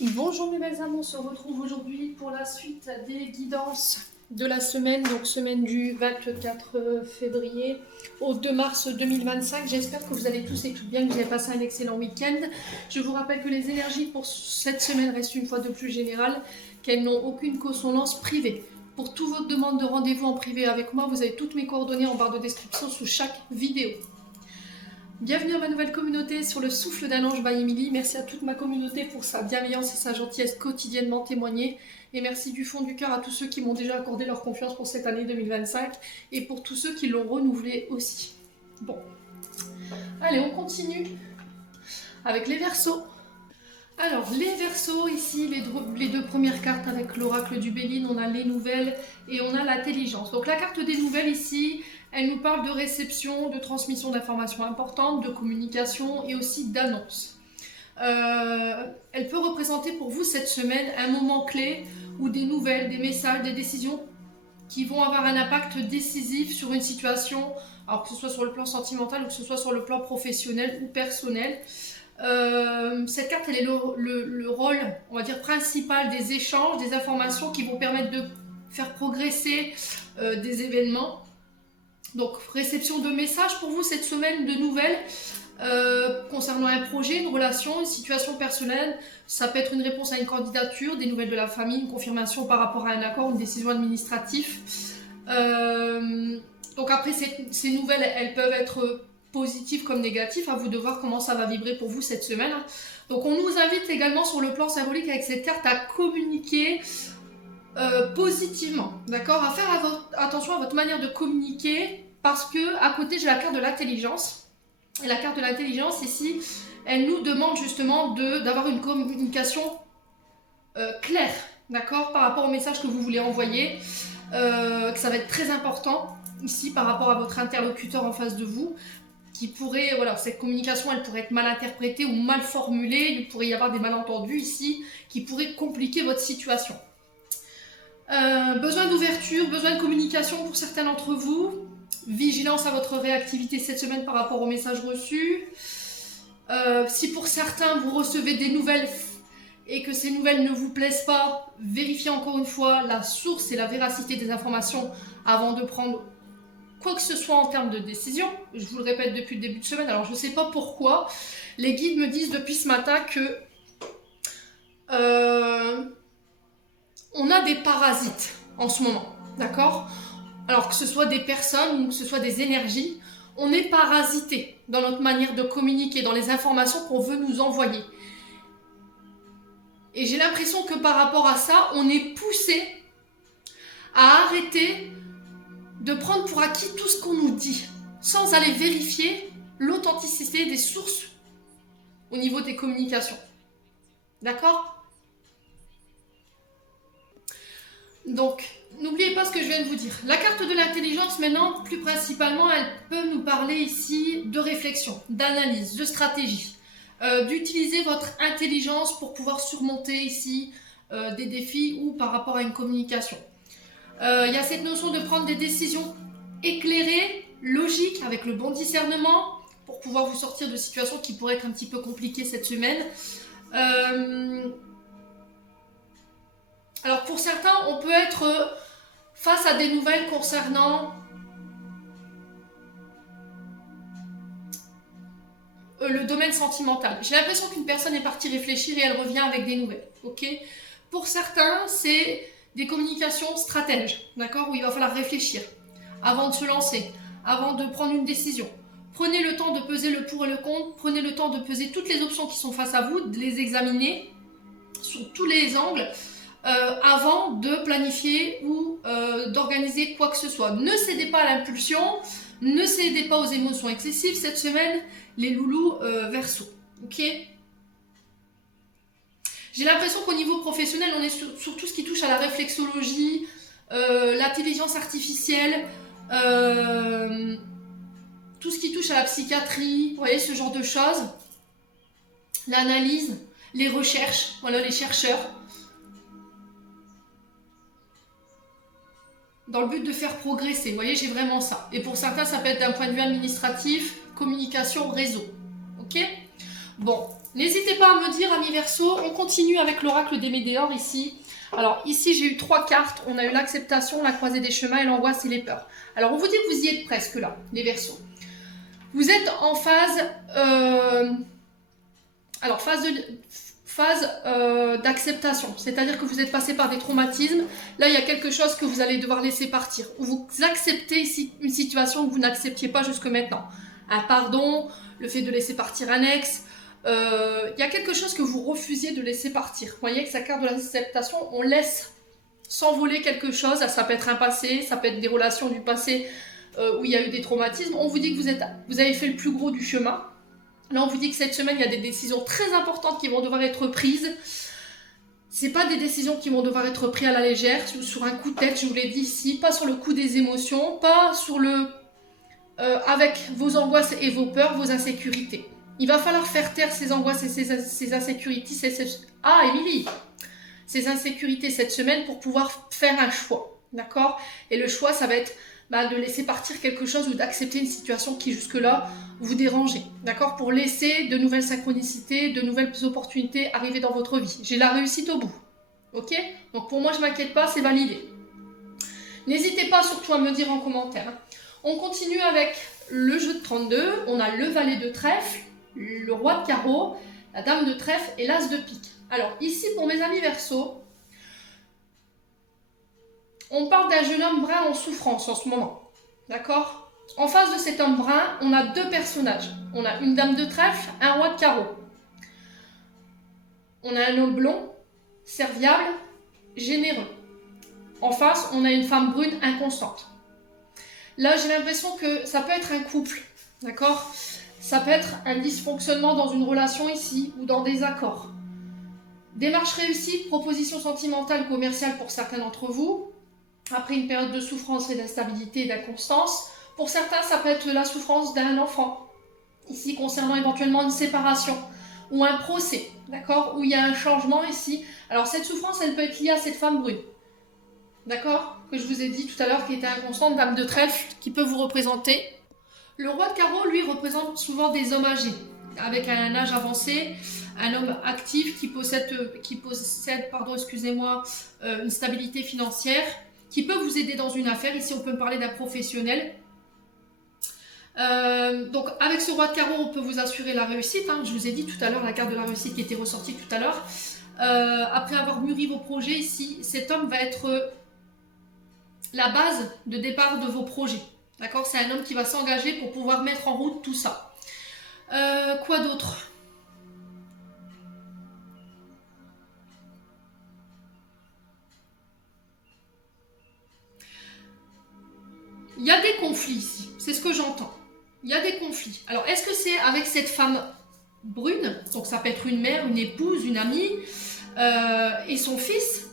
Bonjour mes belles âmes, on se retrouve aujourd'hui pour la suite des guidances de la semaine, donc semaine du 24 février au 2 mars 2025. J'espère que vous allez tous et toutes bien, que vous avez passé un excellent week-end. Je vous rappelle que les énergies pour cette semaine restent une fois de plus générales, qu'elles n'ont aucune consonance privée. Pour toutes vos demandes de rendez-vous en privé avec moi, vous avez toutes mes coordonnées en barre de description sous chaque vidéo. Bienvenue à ma nouvelle communauté sur le souffle d'un ange by Emily. Merci à toute ma communauté pour sa bienveillance et sa gentillesse quotidiennement témoignée. Et merci du fond du cœur à tous ceux qui m'ont déjà accordé leur confiance pour cette année 2025 et pour tous ceux qui l'ont renouvelée aussi. Bon, allez, on continue avec les Verseaux. Alors, les Verseaux, ici, les deux premières cartes avec l'oracle du Béline, on a les nouvelles et on a l'intelligence. Donc la carte des nouvelles ici, elle nous parle de réception, de transmission d'informations importantes, de communication et aussi d'annonces. Elle peut représenter pour vous cette semaine un moment clé où des nouvelles, des messages, des décisions qui vont avoir un impact décisif sur une situation, alors que ce soit sur le plan sentimental ou que ce soit sur le plan professionnel ou personnel. Cette carte, elle est le rôle, on va dire, principal des échanges, des informations qui vont permettre de faire progresser des événements. Donc, réception de messages pour vous cette semaine, de nouvelles concernant un projet, une relation, une situation personnelle. Ça peut être une réponse à une candidature, des nouvelles de la famille, une confirmation par rapport à un accord, une décision administrative. Donc après, ces nouvelles, elles peuvent être positives comme négatives. À vous de voir comment ça va vibrer pour vous cette semaine. Donc on nous invite également sur le plan symbolique avec cette carte à communiquer positivement, d'accord, à faire attention à votre manière de communiquer, parce que à côté j'ai la carte de l'intelligence, et la carte de l'intelligence ici, elle nous demande justement d'avoir une communication claire, d'accord, par rapport au message que vous voulez envoyer, que ça va être très important ici par rapport à votre interlocuteur en face de vous, qui pourrait, voilà, cette communication, elle pourrait être mal interprétée ou mal formulée, il pourrait y avoir des malentendus ici, qui pourraient compliquer votre situation. Besoin d'ouverture, besoin de communication pour certains d'entre vous. Vigilance à votre réactivité cette semaine par rapport aux messages reçus. Si pour certains vous recevez des nouvelles et que ces nouvelles ne vous plaisent pas, vérifiez encore une fois la source et la véracité des informations avant de prendre quoi que ce soit en termes de décision. Je vous le répète depuis le début de semaine, alors je ne sais pas pourquoi. Les guides me disent depuis ce matin que on a des parasites en ce moment, d'accord? Alors que ce soit des personnes ou que ce soit des énergies, on est parasité dans notre manière de communiquer, dans les informations qu'on veut nous envoyer. Et j'ai l'impression que par rapport à ça, on est poussé à arrêter de prendre pour acquis tout ce qu'on nous dit, sans aller vérifier l'authenticité des sources au niveau des communications. D'accord ? Donc, n'oubliez pas ce que je viens de vous dire. La carte de l'intelligence, maintenant, plus principalement, elle peut nous parler ici de réflexion, d'analyse, de stratégie, d'utiliser votre intelligence pour pouvoir surmonter ici des défis ou par rapport à une communication. Il y a cette notion de prendre des décisions éclairées, logiques, avec le bon discernement, pour pouvoir vous sortir de situations qui pourraient être un petit peu compliquées cette semaine. Alors pour certains, on peut être face à des nouvelles concernant le domaine sentimental. J'ai l'impression qu'une personne est partie réfléchir et elle revient avec des nouvelles. Ok ? Pour certains, c'est des communications stratèges, d'accord, où il va falloir réfléchir avant de se lancer, avant de prendre une décision. Prenez le temps de peser le pour et le contre, prenez le temps de peser toutes les options qui sont face à vous, de les examiner sur tous les angles, avant de planifier ou d'organiser quoi que ce soit. Ne cédez pas à l'impulsion, ne cédez pas aux émotions excessives cette semaine, les loulous Verseaux. Ok ? J'ai l'impression qu'au niveau professionnel, on est sur tout ce qui touche à la réflexologie, l'intelligence artificielle, tout ce qui touche à la psychiatrie, vous voyez, ce genre de choses. L'analyse, les recherches, voilà, les chercheurs. Dans le but de faire progresser, vous voyez, j'ai vraiment ça. Et pour certains, ça peut être d'un point de vue administratif, communication, réseau. Ok ? Bon, N'hésitez pas à me dire, amis Verseau, on continue avec l'oracle des Médéors ici. Alors ici, j'ai eu 3 cartes. On a eu l'acceptation, la croisée des chemins et l'angoisse et les peurs. Alors on vous dit que vous y êtes presque là, les Verseaux. Vous êtes en phase... phase d'acceptation, c'est-à-dire que vous êtes passé par des traumatismes. Là, il y a quelque chose que vous allez devoir laisser partir, ou vous acceptez ici une situation que vous n'acceptiez pas jusque maintenant. Un pardon, le fait de laisser partir un ex, il y a quelque chose que vous refusiez de laisser partir. Vous voyez que sa carte de l'acceptation, on laisse s'envoler quelque chose, ça peut être un passé, ça peut être des relations du passé où il y a eu des traumatismes. On vous dit que vous avez fait le plus gros du chemin. Là, on vous dit que cette semaine, il y a des décisions très importantes qui vont devoir être prises. C'est pas des décisions qui vont devoir être prises à la légère, sur un coup de tête, je vous l'ai dit ici, pas sur le coup des émotions, pas sur le... avec vos angoisses et vos peurs, vos insécurités. Il va falloir faire taire ces angoisses et ces insécurités. Ah, Émilie, ces insécurités cette semaine pour pouvoir faire un choix, d'accord? Et le choix, ça va être de laisser partir quelque chose ou d'accepter une situation qui jusque-là vous dérangeait, d'accord? Pour laisser de nouvelles synchronicités, de nouvelles opportunités arriver dans votre vie. J'ai la réussite au bout, ok? Donc pour moi, je ne m'inquiète pas, c'est validé. N'hésitez pas surtout à me dire en commentaire. On continue avec le jeu de 32. On a le valet de trèfle, le roi de carreau, la dame de trèfle et l'as de pique. Alors ici, pour mes amis Verseau, on parle d'un jeune homme brun en souffrance en ce moment, d'accord? En face de cet homme brun, on a 2 personnages. On a une dame de trèfle, un roi de carreau. On a un homme blond, serviable, généreux. En face, on a une femme brune inconstante. Là, j'ai l'impression que ça peut être un couple, d'accord? Ça peut être un dysfonctionnement dans une relation ici ou dans des accords. Démarche réussie, proposition sentimentale, commerciale pour certains d'entre vous. Après une période de souffrance et d'instabilité et d'inconstance. Pour certains, ça peut être la souffrance d'un enfant. Ici, concernant éventuellement une séparation ou un procès, d'accord? Où il y a un changement ici. Alors, cette souffrance, elle peut être liée à cette femme brune. D'accord? Que je vous ai dit tout à l'heure, qui était inconstante, dame de trèfle, qui peut vous représenter. Le roi de carreau, lui, représente souvent des hommes âgés, avec un âge avancé, un homme actif qui possède une stabilité financière, qui peut vous aider dans une affaire. Ici, on peut me parler d'un professionnel. Donc, avec ce roi de carreau, on peut vous assurer la réussite. Hein. Je vous ai dit tout à l'heure la carte de la réussite qui était ressortie tout à l'heure. Après avoir mûri vos projets ici, cet homme va être la base de départ de vos projets. D'accord? C'est un homme qui va s'engager pour pouvoir mettre en route tout ça. Quoi d'autre? Il y a des conflits ici, c'est ce que j'entends. Il y a des conflits. Alors, est-ce que c'est avec cette femme brune? Donc, ça peut être une mère, une épouse, une amie, et son fils.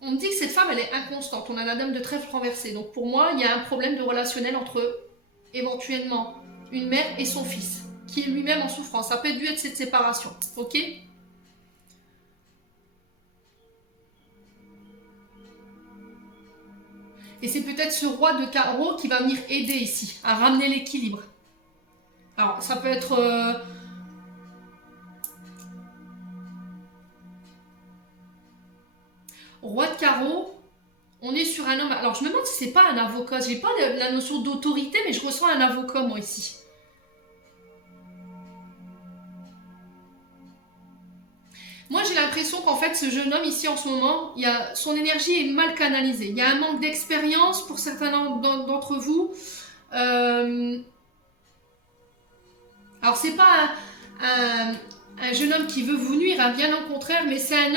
On me dit que cette femme, elle est inconstante. On a la dame de trèfle renversée. Donc, pour moi, il y a un problème de relationnel entre, éventuellement, une mère et son fils, qui est lui-même en souffrance. Ça peut dû être cette séparation, ok? Et c'est peut-être ce roi de carreau qui va venir aider ici, à ramener l'équilibre. Alors, ça peut être... Roi de carreau, on est sur un homme... Alors, je me demande si c'est pas un avocat. J'ai pas la notion d'autorité, mais je ressens un avocat, moi, ici. Moi, j'ai l'impression qu'en fait, ce jeune homme ici, en ce moment, son énergie est mal canalisée. Il y a un manque d'expérience pour certains d'entre vous. Alors, c'est pas un jeune homme qui veut vous nuire, hein, bien au contraire, mais c'est un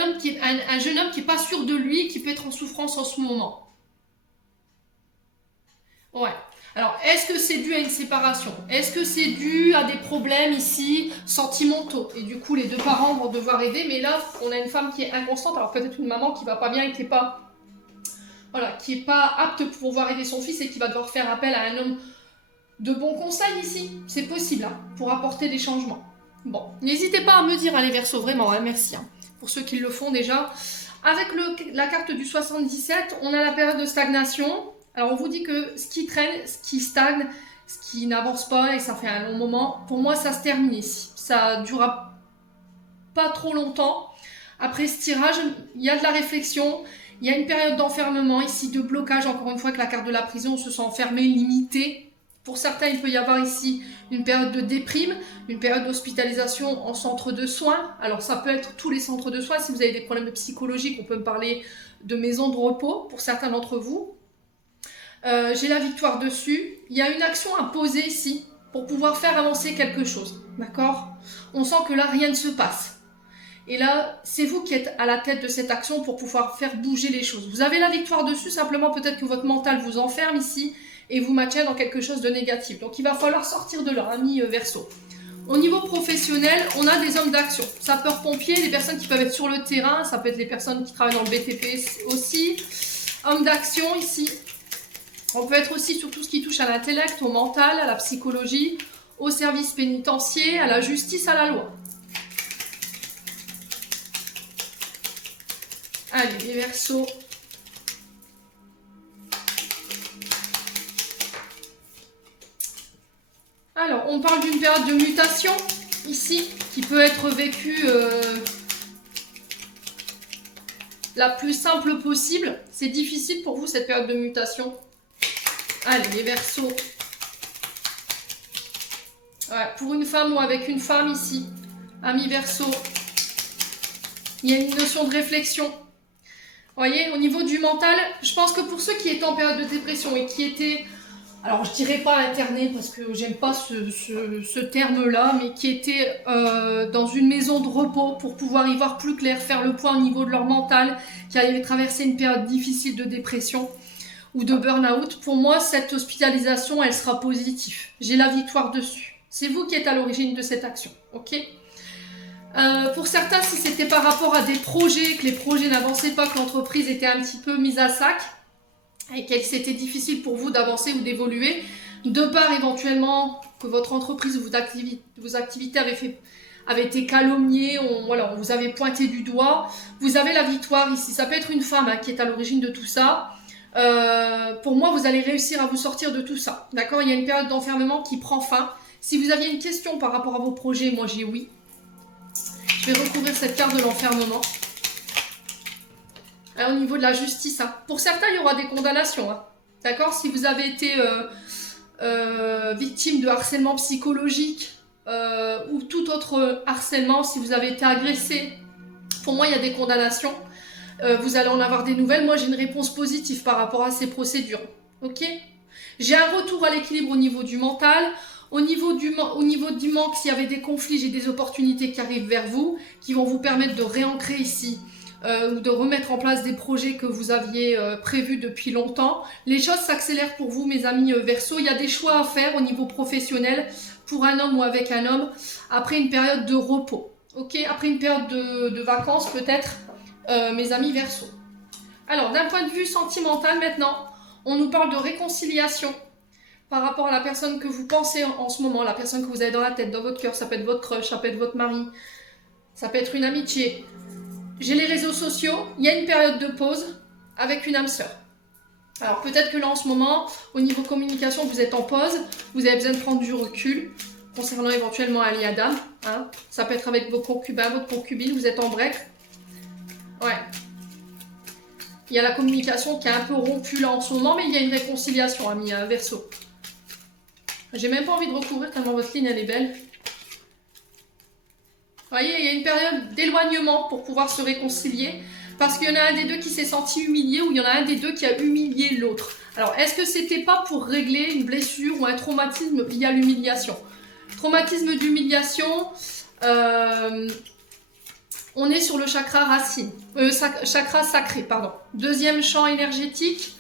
jeune homme qui n'est pas sûr de lui, qui peut être en souffrance en ce moment. Ouais. Alors, est-ce que c'est dû à une séparation? Est-ce que c'est dû à des problèmes ici sentimentaux? Et du coup, les 2 parents vont devoir aider, mais là, on a une femme qui est inconstante, alors peut-être une maman qui va pas bien et qui est pas apte pour pouvoir aider son fils et qui va devoir faire appel à un homme de bon conseil ici. C'est possible, hein, pour apporter des changements. Bon, n'hésitez pas à me dire, les Verseaux, vraiment, hein, merci, hein, pour ceux qui le font déjà. Avec la carte du 77, on a la période de stagnation. Alors, on vous dit que ce qui traîne, ce qui stagne, ce qui n'avance pas et ça fait un long moment. Pour moi, ça se termine ici. Ça ne durera pas trop longtemps. Après ce tirage, il y a de la réflexion, il y a une période d'enfermement ici, de blocage, encore une fois que la carte de la prison, on se sent enfermé, limité. Pour certains, il peut y avoir ici une période de déprime, une période d'hospitalisation en centre de soins. Alors ça peut être tous les centres de soins. Si vous avez des problèmes psychologiques, on peut me parler de maison de repos pour certains d'entre vous. J'ai la victoire dessus. Il y a une action à poser ici pour pouvoir faire avancer quelque chose. D'accord? On sent que là, rien ne se passe. Et là, c'est vous qui êtes à la tête de cette action pour pouvoir faire bouger les choses. Vous avez la victoire dessus, simplement peut-être que votre mental vous enferme ici et vous maintient dans quelque chose de négatif. Donc il va falloir sortir de là, amis Verseau. Au niveau professionnel, on a des hommes d'action. Sapeurs-pompiers, des personnes qui peuvent être sur le terrain, ça peut être les personnes qui travaillent dans le BTP aussi. Hommes d'action ici. On peut être aussi sur tout ce qui touche à l'intellect, au mental, à la psychologie, au service pénitentiaire, à la justice, à la loi. Allez, les Verseaux. Alors, on parle d'une période de mutation, ici, qui peut être vécue la plus simple possible. C'est difficile pour vous, cette période de mutation. Allez, les Verseaux. Ouais, pour une femme ou avec une femme, ici, amis Verseau, il y a une notion de réflexion. Vous voyez, au niveau du mental, je pense que pour ceux qui étaient en période de dépression et qui étaient, alors je dirais pas internés parce que j'aime pas ce terme-là, mais qui étaient dans une maison de repos pour pouvoir y voir plus clair, faire le point au niveau de leur mental, qui avaient traversé une période difficile de dépression ou de burn-out, pour moi, cette hospitalisation, elle sera positive. J'ai la victoire dessus. C'est vous qui êtes à l'origine de cette action, ok ? Pour certains, si c'était par rapport à des projets, que les projets n'avançaient pas, que l'entreprise était un petit peu mise à sac et que c'était difficile pour vous d'avancer ou d'évoluer, de part éventuellement que votre entreprise ou vos activités avaient été calomniées, on vous avait pointé du doigt, vous avez la victoire ici. Ça peut être une femme qui est à l'origine de tout ça. Pour moi, vous allez réussir à vous sortir de tout ça. D'accord ? Il y a une période d'enfermement qui prend fin. Si vous aviez une question par rapport à vos projets, moi j'ai oui. Je vais recouvrir cette carte de l'enfermement. Au niveau de la justice, pour certains, il y aura des condamnations. D'accord ? Si vous avez été victime de harcèlement psychologique ou tout autre harcèlement, si vous avez été agressé, pour moi, il y a des condamnations. Vous allez en avoir des nouvelles. Moi, j'ai une réponse positive par rapport à ces procédures. Ok ? J'ai un retour à l'équilibre au niveau du mental. Au niveau du manque, s'il y avait des conflits, j'ai des opportunités qui arrivent vers vous, qui vont vous permettre de réancrer ici, ou de remettre en place des projets que vous aviez prévus depuis longtemps. Les choses s'accélèrent pour vous, mes amis Verseau. Il y a des choix à faire au niveau professionnel, pour un homme ou avec un homme, après une période de repos. Ok, après une période de vacances peut-être, mes amis Verseau. Alors, d'un point de vue sentimental maintenant, on nous parle de réconciliation par rapport à la personne que vous pensez en ce moment, la personne que vous avez dans la tête, dans votre cœur. Ça peut être votre crush, ça peut être votre mari, ça peut être une amitié. J'ai les réseaux sociaux, il y a une période de pause avec une âme sœur. Alors peut-être que là en ce moment, au niveau communication, vous êtes en pause, vous avez besoin de prendre du recul concernant éventuellement un lien d'âme. Ça peut être avec vos concubins, votre concubine, vous êtes en break. Ouais. Il y a la communication qui est un peu rompue là en ce moment, mais il y a une réconciliation, amis Verseau. J'ai même pas envie de recouvrir tellement votre ligne elle est belle. Vous voyez, il y a une période d'éloignement pour pouvoir se réconcilier. Parce qu'il y en a un des deux qui s'est senti humilié ou il y en a un des deux qui a humilié l'autre. Alors, est-ce que c'était pas pour régler une blessure ou un traumatisme via l'humiliation ? Traumatisme d'humiliation, on est sur le chakra racine. Chakra sacré, pardon. Deuxième champ énergétique.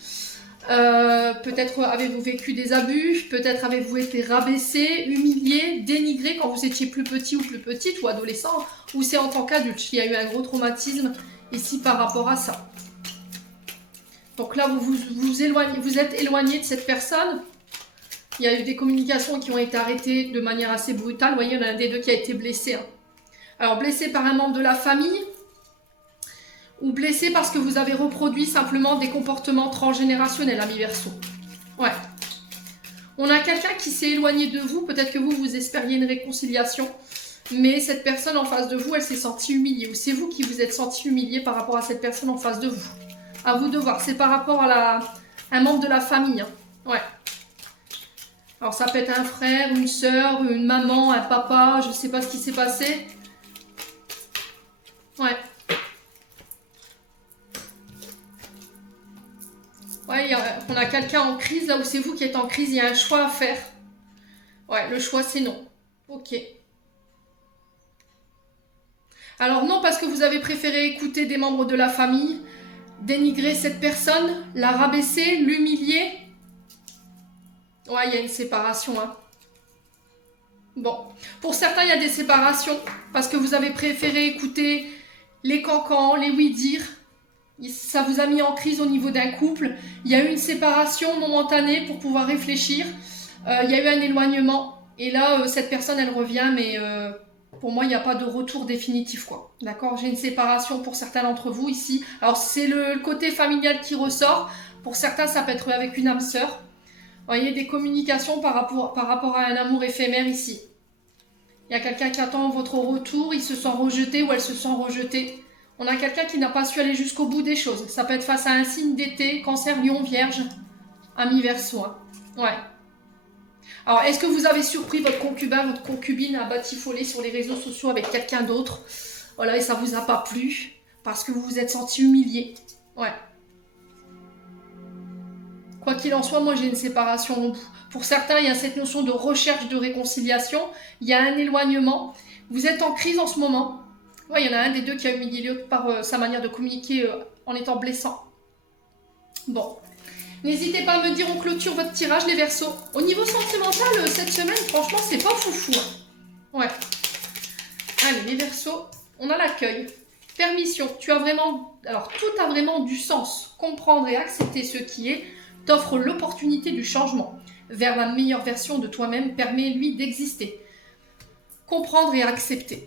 Peut-être avez-vous vécu des abus, peut-être avez-vous été rabaissé, humilié, dénigré quand vous étiez plus petit ou plus petite ou adolescent, ou c'est en tant qu'adulte. Il y a eu un gros traumatisme ici par rapport à ça. Donc là, vous êtes éloigné de cette personne. Il y a eu des communications qui ont été arrêtées de manière assez brutale. Vous voyez, il y en a un des deux qui a été blessé. Alors, blessé par un membre de la famille, ou blessé parce que vous avez reproduit simplement des comportements transgénérationnels, amis Verseau. Ouais. On a quelqu'un qui s'est éloigné de vous. Peut-être que vous espériez une réconciliation. Mais cette personne en face de vous, elle s'est sentie humiliée. Ou c'est vous qui vous êtes senti humilié par rapport à cette personne en face de vous. À vous de voir. C'est par rapport à un membre de la famille. Hein. Ouais. Alors ça peut être un frère, une soeur, une maman, un papa. Je ne sais pas ce qui s'est passé. Ouais. Ouais, on a quelqu'un en crise. Là où c'est vous qui êtes en crise, il y a un choix à faire. Ouais, le choix c'est non. Ok. Alors non, parce que vous avez préféré écouter des membres de la famille, dénigrer cette personne, la rabaisser, l'humilier. Ouais, il y a une séparation. Hein. Bon, pour certains, il y a des séparations parce que vous avez préféré écouter les cancans, les oui-dire. Ça vous a mis en crise au niveau d'un couple. Il y a eu une séparation momentanée pour pouvoir réfléchir. Il y a eu un éloignement. Et là, cette personne, elle revient, mais... pour moi, il n'y a pas de retour définitif, quoi. D'accord? J'ai une séparation pour certains d'entre vous ici. Alors, c'est le côté familial qui ressort. Pour certains, ça peut être avec une âme sœur. Vous voyez, des communications par rapport à un amour éphémère ici. Il y a quelqu'un qui attend votre retour, il se sent rejeté ou elle se sent rejetée. On a quelqu'un qui n'a pas su aller jusqu'au bout des choses. Ça peut être face à un signe d'été, cancer, lion, vierge, ami verseau. Hein. Ouais. Alors, est-ce que vous avez surpris votre concubin, votre concubine à batifoler sur les réseaux sociaux avec quelqu'un d'autre? Voilà, et ça vous a pas plu parce que vous vous êtes senti humilié. Ouais. Quoi qu'il en soit, moi j'ai une séparation. Pour certains, il y a cette notion de recherche de réconciliation. Il y a un éloignement. Vous êtes en crise en ce moment. Ouais, il y en a un des deux qui a humilié l'autre par sa manière de communiquer en étant blessant. Bon. N'hésitez pas à me dire, on clôture votre tirage, les Verseaux. Au niveau sentimental, cette semaine, franchement, c'est pas foufou. Hein. Ouais. Allez, les Verseaux, on a l'accueil. Permission. Tu as vraiment... Alors, tout a vraiment du sens. Comprendre et accepter ce qui est t'offre l'opportunité du changement. Vers la meilleure version de toi-même permet, lui, d'exister. Comprendre et accepter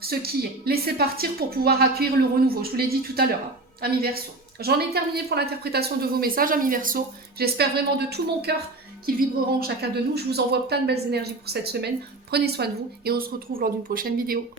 ce qui est. Laisser partir pour pouvoir accueillir le renouveau. Je vous l'ai dit tout à l'heure, hein, amis Verseaux. J'en ai terminé pour l'interprétation de vos messages, amis Verseaux. J'espère vraiment de tout mon cœur qu'ils vibreront en chacun de nous. Je vous envoie plein de belles énergies pour cette semaine. Prenez soin de vous et on se retrouve lors d'une prochaine vidéo.